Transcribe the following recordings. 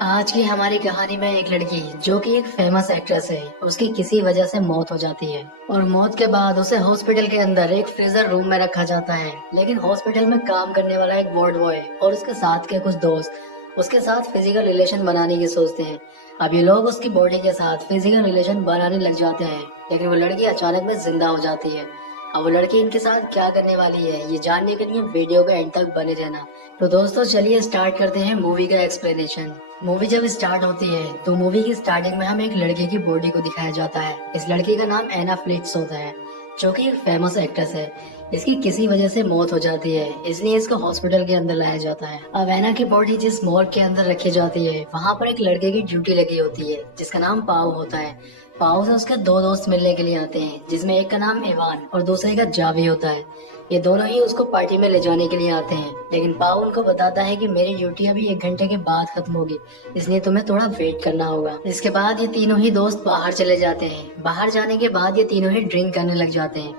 आज की हमारी कहानी में एक लड़की जो कि एक फेमस एक्ट्रेस है, उसकी किसी वजह से मौत हो जाती है और मौत के बाद उसे हॉस्पिटल के अंदर एक फ्रीजर रूम में रखा जाता है। लेकिन हॉस्पिटल में काम करने वाला एक वार्ड बॉय और उसके साथ के कुछ दोस्त उसके साथ फिजिकल रिलेशन बनाने की सोचते हैं। अब ये लोग उसकी बॉडी के साथ फिजिकल रिलेशन बनाने लग जाते हैं, लेकिन वो लड़की अचानक में जिंदा हो जाती है। अब वो लड़की इनके साथ क्या करने वाली है, ये जानने के लिए वीडियो के एंड तक बने रहना। तो दोस्तों चलिए स्टार्ट करते हैं मूवी का एक्सप्लेनेशन। मूवी जब स्टार्ट होती है तो मूवी की स्टार्टिंग में हमें एक लड़के की बॉडी को दिखाया जाता है। इस लड़की का नाम एना फ्लिट्स होता है, जो कि एक फेमस एक्ट्रेस है। इसकी किसी वजह से मौत हो जाती है, इसलिए इसको हॉस्पिटल के अंदर लाया जाता है। अब एना की बॉडी जिस मॉर्ग के अंदर रखी जाती है, वहाँ पर एक लड़के की ड्यूटी लगी होती है जिसका नाम पाओ होता है। पाओ से उसके दो दोस्त मिलने के लिए आते हैं, जिसमें एक का नाम इवान और दूसरे का जावी होता है। ये दोनों ही उसको पार्टी में ले जाने के लिए आते हैं, लेकिन पाओ उनको बताता है कि मेरी ड्यूटी अभी 1 घंटे के बाद खत्म होगी, इसलिए तुम्हें थोड़ा वेट करना होगा। इसके बाद ये तीनों ही दोस्त बाहर चले जाते हैं। बाहर जाने के बाद ये तीनों ही ड्रिंक करने लग जाते हैं।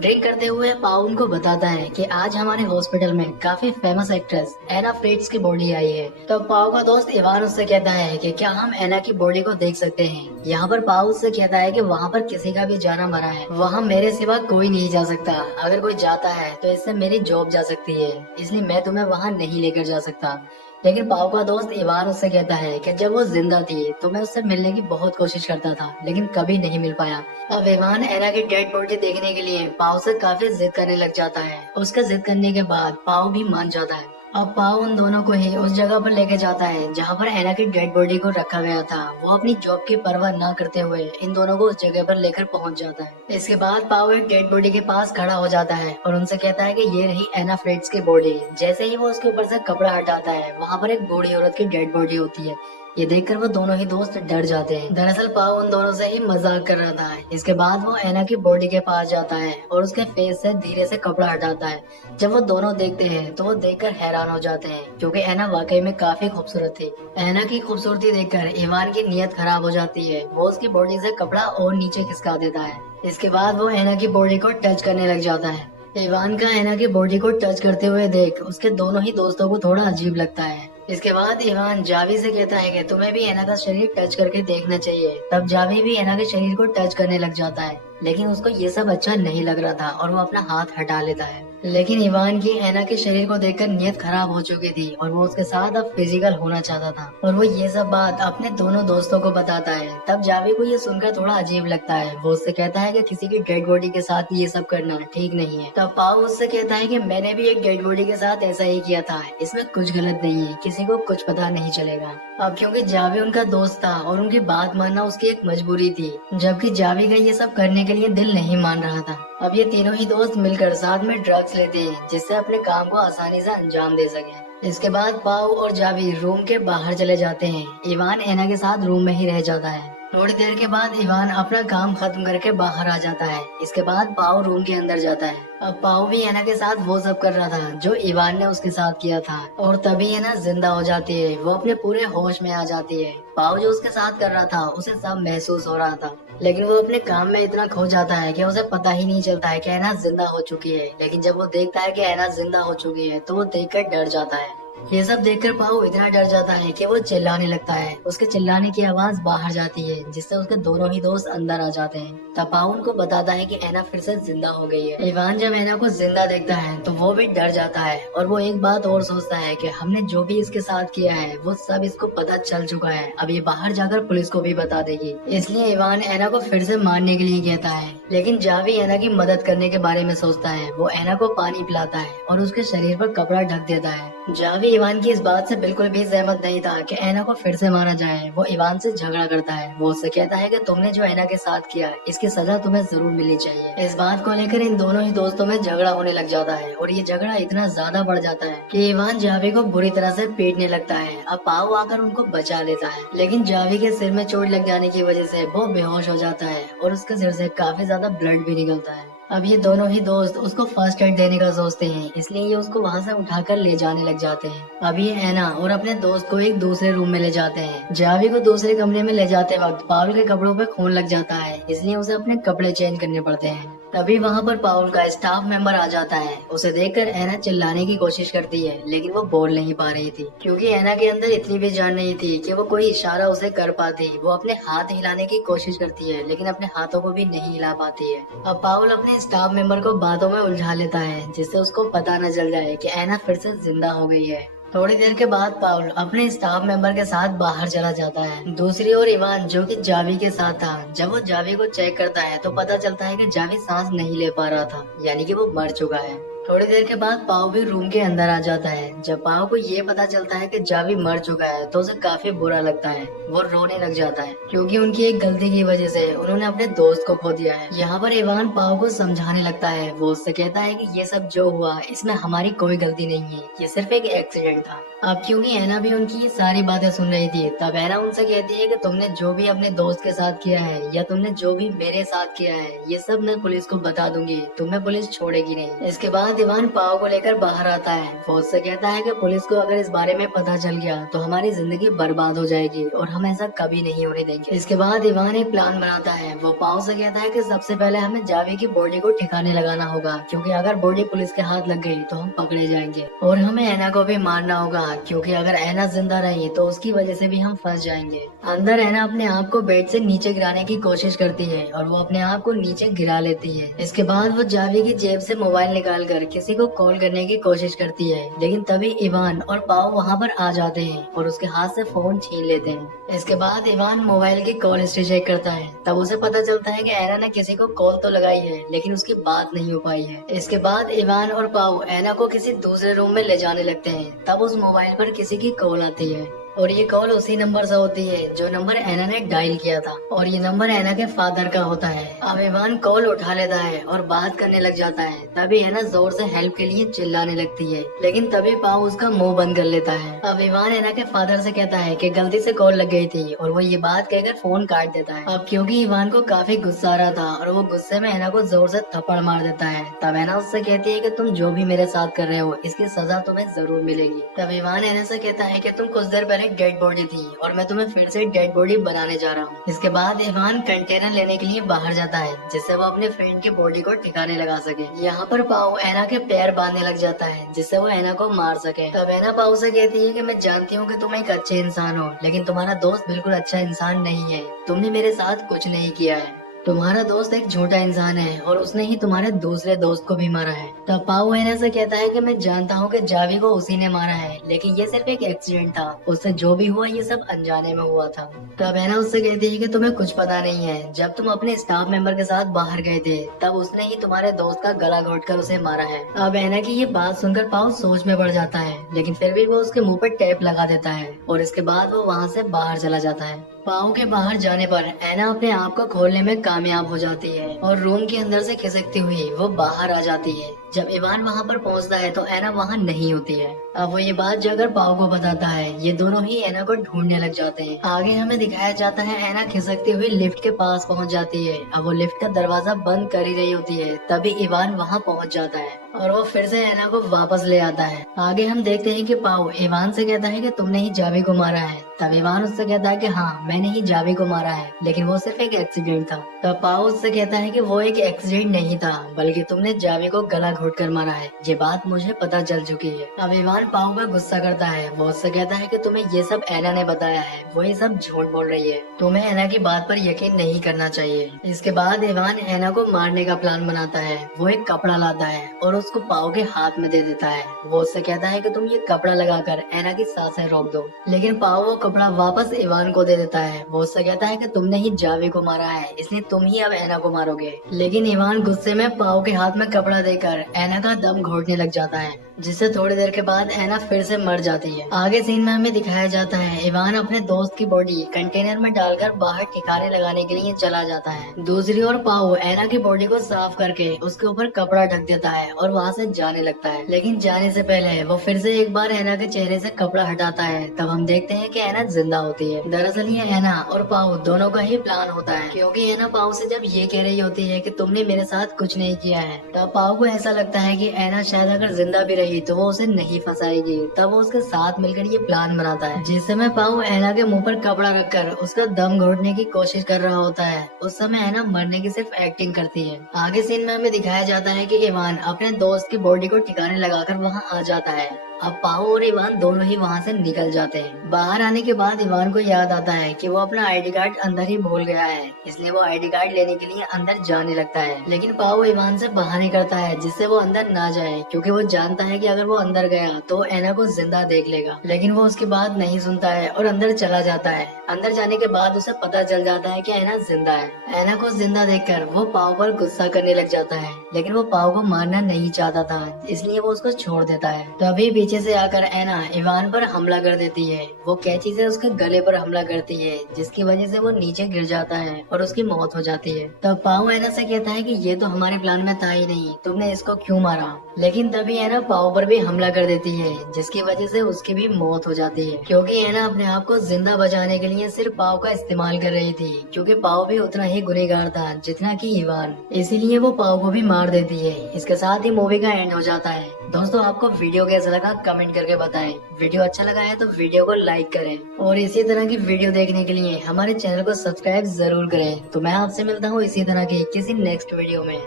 ड्रिंक करते हुए पाओ उनको बताता है कि आज हमारे हॉस्पिटल में काफी फेमस एक्ट्रेस एना फ्रिट्स की बॉडी आई है। तो पाओ का दोस्त इवान उससे कहता है कि क्या हम एना की बॉडी को देख सकते हैं। यहाँ पर पाओ उससे कहता है कि वहाँ पर किसी का भी जाना मरा है, वहाँ मेरे सिवा कोई नहीं जा सकता। अगर कोई जाता है तो इससे मेरी जॉब जा सकती है, इसलिए मैं तुम्हें वहाँ नहीं लेकर जा सकता। लेकिन पाओ का दोस्त इवान उससे कहता है कि जब वो जिंदा थी तो मैं उससे मिलने की बहुत कोशिश करता था, लेकिन कभी नहीं मिल पाया। अब इवान एना की डेड बॉडी देखने के लिए पाओ से काफी जिद करने लग जाता है। उसका जिद करने के बाद पाओ भी मान जाता है। अब पाओ उन दोनों को ही उस जगह पर लेके जाता है जहाँ पर एना की डेड बॉडी को रखा गया था। वो अपनी जॉब की परवाह न करते हुए इन दोनों को उस जगह पर लेकर पहुँच जाता है। इसके बाद पाओ एक डेड बॉडी के पास खड़ा हो जाता है और उनसे कहता है कि ये रही एना फ्रिट्स की बॉडी। जैसे ही वो उसके ऊपर से कपड़ा हटाता है, वहाँ पर एक बूढ़ी औरत की डेड बॉडी होती है। ये देखकर वो दोनों ही दोस्त डर जाते हैं। दरअसल पाओ उन दोनों से ही मजाक कर रहा था। इसके बाद वो एना की बॉडी के पास जाता है और उसके फेस से धीरे से कपड़ा हटाता है। जब वो दोनों देखते हैं तो वो देखकर हैरान हो जाते हैं, क्योंकि एना वाकई में काफी खूबसूरत थी। एना की खूबसूरती देखकर इवान की नीयत खराब हो जाती है। वो उसकी बॉडी से कपड़ा और नीचे खिसका देता है। इसके बाद वो एना की बॉडी को टच करने लग जाता है। इवान का एना की बॉडी को टच करते हुए देख उसके दोनों ही दोस्तों को थोड़ा अजीब लगता है। इसके बाद इवान जावी से कहता है कि तुम्हें भी एना का शरीर टच करके देखना चाहिए। तब जावी भी एना के शरीर को टच करने लग जाता है, लेकिन उसको ये सब अच्छा नहीं लग रहा था और वो अपना हाथ हटा लेता है। लेकिन इवान की एना के शरीर को देखकर नीयत खराब हो चुकी थी और वो उसके साथ अब फिजिकल होना चाहता था, और वो ये सब बात अपने दोनों दोस्तों को बताता है। तब जावी को ये सुनकर थोड़ा अजीब लगता है। वो उससे कहता है कि किसी की डेड बॉडी के साथ ये सब करना ठीक नहीं है। तब पाओ उससे कहता है कि मैंने भी एक डेड बॉडी के साथ ऐसा ही किया था, इसमें कुछ गलत नहीं है, किसी को कुछ पता नहीं चलेगा। अब क्योंकि जावी उनका दोस्त था और उनकी बात मानना उसकी एक मजबूरी थी, जबकि जावी का ये सब करने के लिए दिल नहीं मान रहा था। अब ये तीनों ही दोस्त मिलकर साथ में ड्रग्स लेते हैं, जिससे अपने काम को आसानी से अंजाम दे सके। इसके बाद पाओ और जावी रूम के बाहर चले जाते हैं। इवान एना के साथ रूम में ही रह जाता है। थोड़ी देर के बाद इवान अपना काम खत्म करके बाहर आ जाता है। इसके बाद पाओ रूम के अंदर जाता है। अब पाओ भी एना के साथ वो सब कर रहा था जो इवान ने उसके साथ किया था, और तभी एना जिंदा हो जाती है। वो अपने पूरे होश में आ जाती है। पाओ जो उसके साथ कर रहा था उसे सब महसूस हो रहा था, लेकिन वो अपने काम में इतना खो जाता है कि उसे पता ही नहीं चलता है कि एना जिंदा हो चुकी है। लेकिन जब वो देखता है कि एना जिंदा हो चुकी है तो वो देखकर डर जाता है। ये सब देखकर पाओ इतना डर जाता है कि वो चिल्लाने लगता है। उसके चिल्लाने की आवाज बाहर जाती है, जिससे उसके दोनों ही दोस्त अंदर आ जाते हैं। तब पाओ उनको बताता है कि एना फिर से जिंदा हो गई है। इवान जब एना को जिंदा देखता है तो वो भी डर जाता है, और वो एक बात और सोचता है कि हमने जो भी इसके साथ किया है वो सब इसको पता चल चुका है। अब ये बाहर जाकर पुलिस को भी बता देगी, इसलिए इवान एना को फिर से मारने के लिए कहता है। लेकिन जावी एना की मदद करने के बारे में सोचता है। वो एना को पानी पिलाता है और उसके शरीर पर कपड़ा ढक देता है। जावी इवान की इस बात से बिल्कुल भी सहमत नहीं था कि एना को फिर से मारा जाए। वो इवान से झगड़ा करता है। वो उससे कहता है कि तुमने जो एना के साथ किया इसकी सजा तुम्हें जरूर मिलनी चाहिए। इस बात को लेकर इन दोनों ही दोस्तों में झगड़ा होने लग जाता है, और ये झगड़ा इतना ज्यादा बढ़ जाता है कि इवान जावी को बुरी तरह से पीटने लगता है। अब पाओ आकर उनको बचा लेता है, लेकिन जावी के सिर में चोट लग जाने की वजह से वो बेहोश हो जाता है और उसके सिर से काफी ज्यादा ब्लड भी निकलता है। अब ये दोनों ही दोस्त उसको फर्स्ट एड देने का सोचते हैं, इसलिए ये उसको वहाँ से उठाकर ले जाने लग जाते हैं। अब ये एना और अपने दोस्त को एक दूसरे रूम में ले जाते हैं। जावी को दूसरे कमरे में ले जाते वक्त पारुल के कपड़ों पे खून लग जाता है, इसलिए उसे अपने कपड़े चेंज करने पड़ते हैं। तभी वहाँ पर पाउल का स्टाफ मेंबर आ जाता है। उसे देखकर एना चिल्लाने की कोशिश करती है, लेकिन वो बोल नहीं पा रही थी क्योंकि एना के अंदर इतनी भी जान नहीं थी कि वो कोई इशारा उसे कर पाती। वो अपने हाथ हिलाने की कोशिश करती है, लेकिन अपने हाथों को भी नहीं हिला पाती है। अब पाउल अपने स्टाफ मेंबर को बातों में उलझा लेता है, जिससे उसको पता न चल जाए कि एना फिर से जिंदा हो गई है। थोड़ी देर के बाद पाउल अपने स्टाफ मेंबर के साथ बाहर चला जाता है। दूसरी ओर इवान, जो कि जावी के साथ था, जब वो जावी को चेक करता है तो पता चलता है कि जावी सांस नहीं ले पा रहा था, यानी कि वो मर चुका है। थोड़ी देर के बाद पाव भी रूम के अंदर आ जाता है। जब पाव को ये पता चलता है कि जावी मर चुका है तो उसे काफी बुरा लगता है। वो रोने लग जाता है क्योंकि उनकी एक गलती की वजह से उन्होंने अपने दोस्त को खो दिया है। यहाँ पर इवान पाव को समझाने लगता है। वो उससे कहता है कि ये सब जो हुआ इसमें हमारी कोई गलती नहीं है, ये सिर्फ एक एक्सीडेंट था। अब क्योंकि एना भी उनकी ये सारी बातें सुन रही थी, तब एना उनसे कहती है कि तुमने जो भी अपने दोस्त के साथ किया है या तुमने जो भी मेरे साथ किया है, ये सब मैं पुलिस को बता दूंगी, तुम्हें पुलिस छोड़ेगी नहीं। इसके बाद इवान पाव को लेकर बाहर आता है। वो उससे कहता है कि पुलिस को अगर इस बारे में पता चल गया तो हमारी जिंदगी बर्बाद हो जाएगी और हम ऐसा कभी नहीं होने देंगे। इसके बाद इवान एक प्लान बनाता है। वो पाव से कहता है कि सबसे पहले हमें जावी की बॉडी को ठिकाने लगाना होगा, क्योंकि अगर बॉडी पुलिस के हाथ लग गई तो हम पकड़े जाएंगे। और हमें एना को भी मारना होगा, क्योंकि अगर एना जिंदा रही तो उसकी वजह से भी हम फंस जाएंगे। अंदर एना अपने आप को बेड से नीचे गिराने की कोशिश करती है और वो अपने आप को नीचे गिरा लेती है। इसके बाद वो जावी की जेब से मोबाइल निकाल कर किसी को कॉल करने की कोशिश करती है, लेकिन तभी इवान और पाव वहाँ पर आ जाते हैं और उसके हाथ से फोन छीन लेते हैं। इसके बाद इवान मोबाइल की कॉल हिस्ट्री चेक करता है। तब उसे पता चलता है कि एना ने किसी को कॉल तो लगाई है, लेकिन उसकी बात नहीं हो पाई है। इसके बाद इवान और पाव एना को किसी दूसरे रूम में ले जाने लगते हैं। तब उस मोबाइल पर किसी की कॉल आती है और ये कॉल उसी नंबर से होती है जो नंबर एना ने डायल किया था, और ये नंबर एना के फादर का होता है। अब इवान कॉल उठा लेता है और बात करने लग जाता है। तभी एना जोर से हेल्प के लिए चिल्लाने लगती है, लेकिन तभी पाव उसका मुंह बंद कर लेता है। अब इवान एना के फादर से कहता है कि गलती से कॉल लग गई थी, और वो ये बात कहकर फोन काट देता है। अब क्योंकि इवान को काफी गुस्सा आ रहा था और वो गुस्से में एना को जोर से थप्पड़ मार देता है। तब एना उससे कहती है कि तुम जो भी मेरे साथ कर रहे हो इसकी सजा तुम्हें जरूर मिलेगी। तब इवान एना से कहता है कि तुम कुछ देर पहले डेड बॉडी थी और मैं तुम्हें फिर से डेड बॉडी बनाने जा रहा हूँ। इसके बाद इवान कंटेनर लेने के लिए बाहर जाता है, जिससे वो अपने फ्रेंड की बॉडी को ठिकाने लगा सके। यहाँ पर पाव एना के पैर बांधने लग जाता है, जिससे वो एना को मार सके। तब एना पाव से कहती है कि मैं जानती हूँ कि तुम एक अच्छे इंसान हो, लेकिन तुम्हारा दोस्त बिल्कुल अच्छा इंसान नहीं है। तुमने मेरे साथ कुछ नहीं किया है। तुम्हारा दोस्त एक झूठा इंसान है और उसने ही तुम्हारे दूसरे दोस्त को भी मारा है। तब पाओ एना से कहता है कि मैं जानता हूँ कि जावी को उसी ने मारा है, लेकिन ये सिर्फ एक एक्सीडेंट था। उससे जो भी हुआ ये सब अनजाने में हुआ था। तब एना उससे कहती है कि तुम्हें कुछ पता नहीं है। जब तुम अपने स्टाफ मेंबर के साथ बाहर गए थे तब उसने ही तुम्हारे दोस्त का गला घोटकर उसे मारा है। अब एना की ये बात सुनकर पाओ सोच में पड़ जाता है, लेकिन फिर भी वो उसके मुँह पे टेप लगा देता है और इसके बाद वो वहाँ से बाहर चला जाता है। पाओ के बाहर जाने पर एना अपने आप को खोलने में कामयाब हो जाती है और रूम के अंदर से खिसकती हुई वो बाहर आ जाती है। जब इवान वहाँ पर पहुँचता है तो एना वहाँ नहीं होती है। अब वो ये बात जाकर पाओ को बताता है। ये दोनों ही एना को ढूंढने लग जाते हैं। आगे हमें दिखाया जाता है एना खिसकती हुई लिफ्ट के पास पहुँच जाती है। अब वो लिफ्ट का दरवाजा बंद कर ही रही होती है, तभी इवान वहाँ पहुँच जाता है और वो फिर से एना को वापस ले आता है। आगे हम देखते हैं कि पाओ इवान से कहता है कि तुमने ही जावी को मारा है। तब इवान उससे कहता है कि हाँ, मैंने ही जावी को मारा है, लेकिन वो सिर्फ एक एक्सीडेंट था। तब पाओ उससे कहता है कि वो एक एक्सीडेंट नहीं था, बल्कि तुमने जावी को गला घोटकर मारा है। ये बात मुझे पता चल चुकी है। अब इवान पाओ पर गुस्सा करता है। वो उससे कहता है कि तुम्हें ये सब एना ने बताया है, वो ये सब झूठ बोल रही है। तुम्हें एना की बात पर यकीन नहीं करना चाहिए। इसके बाद इवान एना को मारने का प्लान बनाता है। वो एक कपड़ा लाता है और उसको पाओ के हाथ में दे देता है। वो उससे कहता है कि तुम ये कपड़ा लगाकर एना की सांसें रोक दो, लेकिन पाओ वो कपड़ा वापस इवान को दे देता है। वो उससे कहता है कि तुमने ही जावी को मारा है, इसलिए तुम ही अब एना को मारोगे। लेकिन इवान गुस्से में पाओ के हाथ में कपड़ा देकर एना का दम घोटने लग जाता है, जिससे थोड़ी देर के बाद एना फिर से मर जाती है। आगे सीन में हमें दिखाया जाता है इवान अपने दोस्त की बॉडी कंटेनर में डालकर बाहर ठिकाने लगाने के लिए चला जाता है। दूसरी ओर पाओ एना की बॉडी को साफ करके उसके ऊपर कपड़ा ढक देता है और वहाँ से जाने लगता है। लेकिन जाने से पहले वो फिर से एक बार एना के चेहरे से कपड़ा हटाता है। तब हम देखते हैं कि एना जिंदा होती है। दरअसल ये एना और पाओ दोनों का ही प्लान होता है, क्योंकि एना पाओ से जब ये कह रही होती है कि तुमने मेरे साथ कुछ नहीं किया है, तब पाओ को ऐसा लगता है कि ऐना शायद अगर जिंदा भी रही तो वो उसे नहीं फंसाएगी। तब वो उसके साथ मिलकर ये प्लान बनाता है। जिस समय पाओ ऐना के मुंह पर कपड़ा रखकर उसका दम घोटने की कोशिश कर रहा होता है, उस समय ऐना मरने की सिर्फ एक्टिंग करती है। आगे सीन में हमें दिखाया जाता है कि इवान अपने दोस्त की बॉडी को ठिकाने लगाकर वहाँ आ जाता है। अब पाओ और इवान दोनों ही वहाँ से निकल जाते हैं। बाहर आने के बाद इवान को याद आता है कि वो अपना आईडी कार्ड अंदर ही भूल गया है, इसलिए वो आईडी कार्ड लेने के लिए अंदर जाने लगता है। लेकिन पाओ इवान से बहाने करता है जिससे वो अंदर ना जाए, क्योंकि वो जानता है कि अगर वो अंदर गया तो ऐना को जिंदा देख लेगा। लेकिन वो उसकी बात नहीं सुनता है और अंदर चला जाता है। अंदर जाने के बाद उसे पता चल जाता है कि ऐना जिंदा है। ऐना को जिंदा देखकर वो पाओ पर गुस्सा करने लग जाता है, लेकिन वो पाओ को मारना नहीं चाहता था, इसलिए वो उसको छोड़ देता है। तभी पीछे से आकर ऐना इवान पर हमला कर देती है। वो कैंची से उसके गले पर हमला करती है, जिसकी वजह से वो नीचे गिर जाता है और उसकी मौत हो जाती है। तब पाओ ऐना से कहता है कि ये तो हमारे प्लान में था ही नहीं, तुमने इसको क्यों मारा। लेकिन तभी ऐना पाओ पर भी हमला कर देती है, जिसकी वजह से उसकी भी मौत हो जाती है, क्योंकि ऐना अपने आप को जिंदा बचाने के लिए सिर्फ पाओ का इस्तेमाल कर रही थी, क्योंकि पाओ भी उतना ही गुनहगार था जितना कि इवान, इसीलिए वो पाओ को भी मार देती है। इसके साथ ही मूवी का एंड हो जाता है। दोस्तों, आपको वीडियो कैसा लगा कमेंट करके बताएं। वीडियो अच्छा लगा है तो वीडियो को लाइक करें और इसी तरह की वीडियो देखने के लिए हमारे चैनल को सब्सक्राइब जरूर करें। तो मैं आपसे मिलता हूँ इसी तरह की किसी नेक्स्ट वीडियो में।